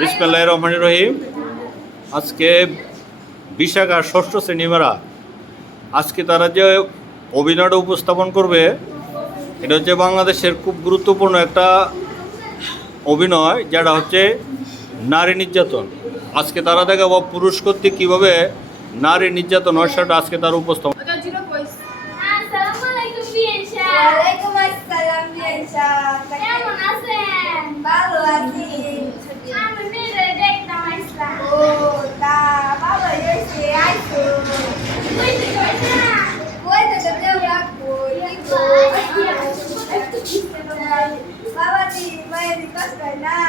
বিসমিল্লাহ রহমান রহিম। আজকে বিশাখা ষষ্ঠ শ্রেণীমেরা আজকে তারা যে অভিনয়টা উপস্থাপন করবে এটা হচ্ছে বাংলাদেশের খুব গুরুত্বপূর্ণ একটা অভিনয় যেটা হচ্ছে নারী নির্যাতন। আজকে তারা দেখাবো পুরুষ কর্তৃক কীভাবে নারী নির্যাতন হয় সেটা আজকে তারা উপস্থাপন আসসালামু আলাইকুম বিয়েশা ওয়ালাইকুম আসসালাম বিয়াশা কেমন আছেন? ভালো আছি। Lalu ni redek Islam. Oh, tak. Papa ya si aku. Kau itu kau itu. Kau itu kau ni main di kelas mana?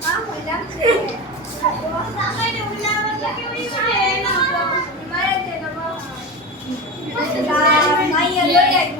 Mama nak. Ni mula lagi main. Main. Mama main. Mama main. Mama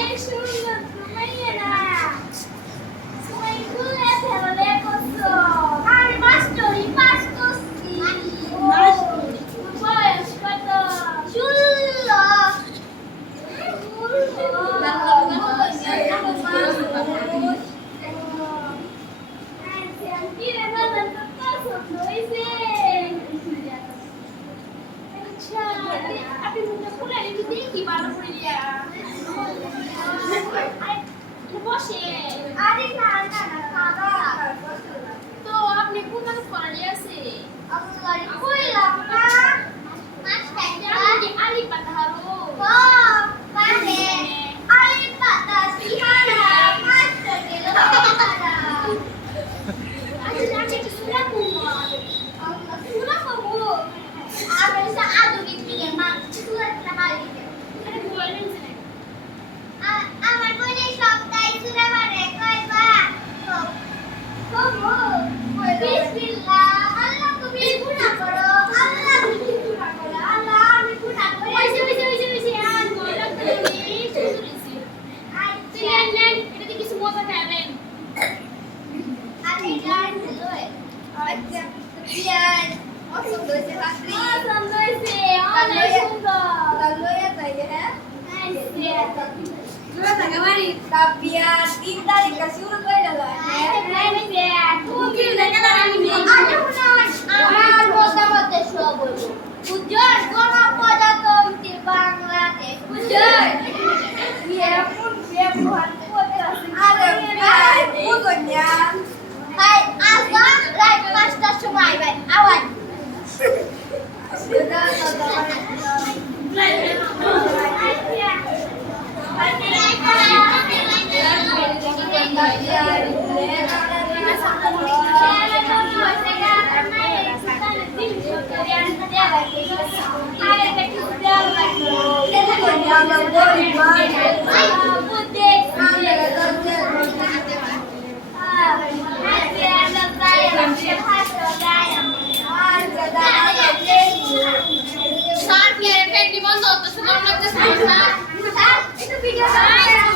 Sarp yere pek limon da atlasın. Onunla da sarp. Sarp. Sarp. Sarp. Sarp.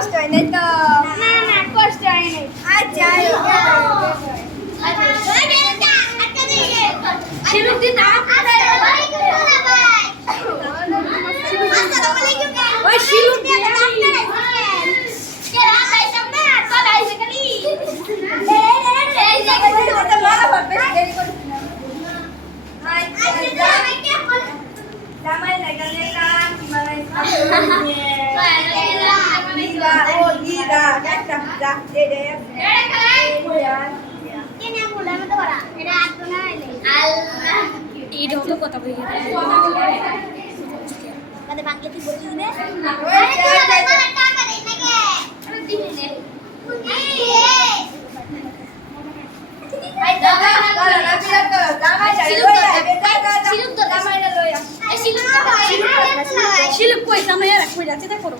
কষ্ট হয় না কথা বলি মানে বাংলা কি বলি দিবে শিলুক পয়সা আমার কই যাচ্ছে তা করো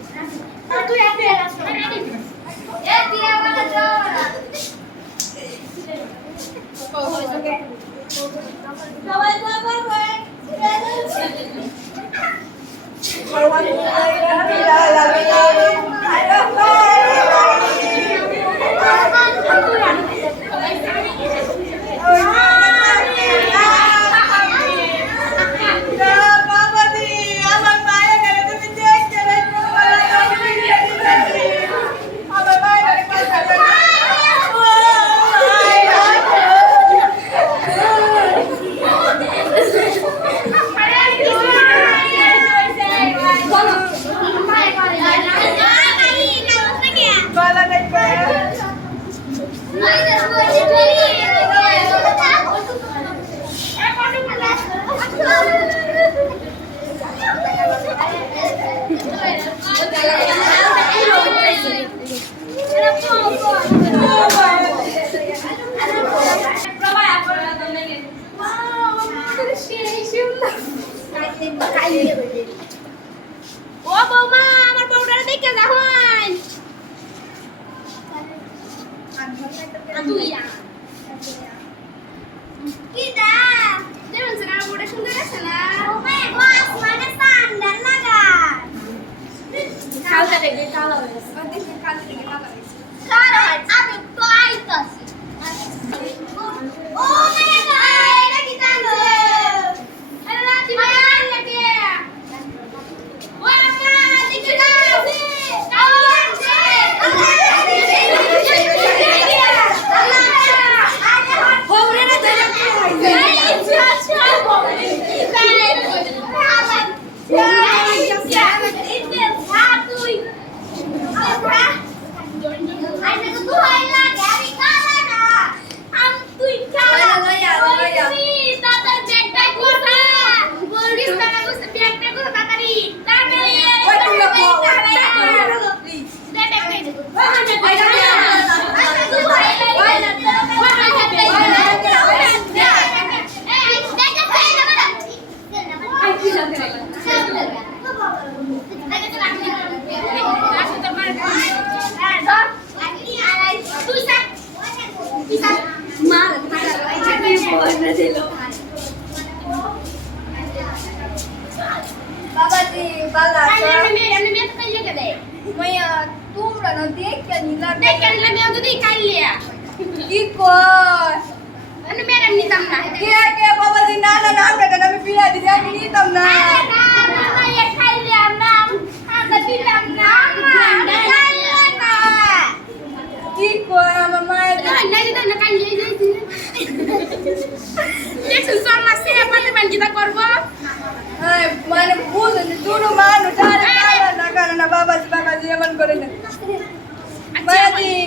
Yeah. बघा मय तुमडा न ते केनीला की कोण અને મેડમ ની તમને કે કે બાબાજી ના ના ના આપણે તમે પીડા દીધા ની તમને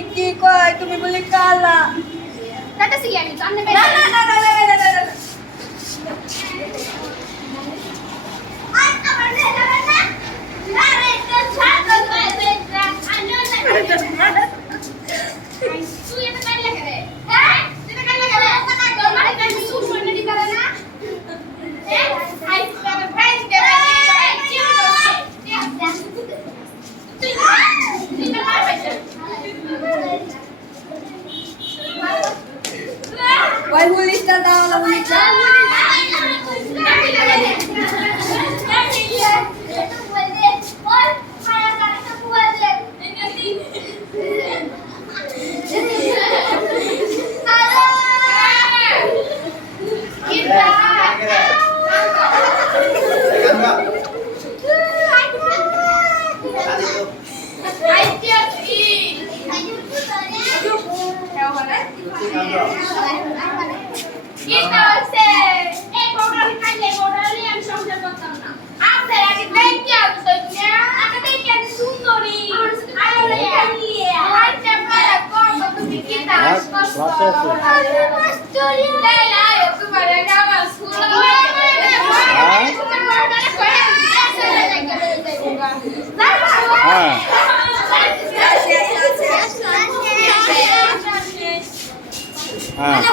কি কয় তুমি বলি কালা না না না না না না না, না না ওই Ah. 大家，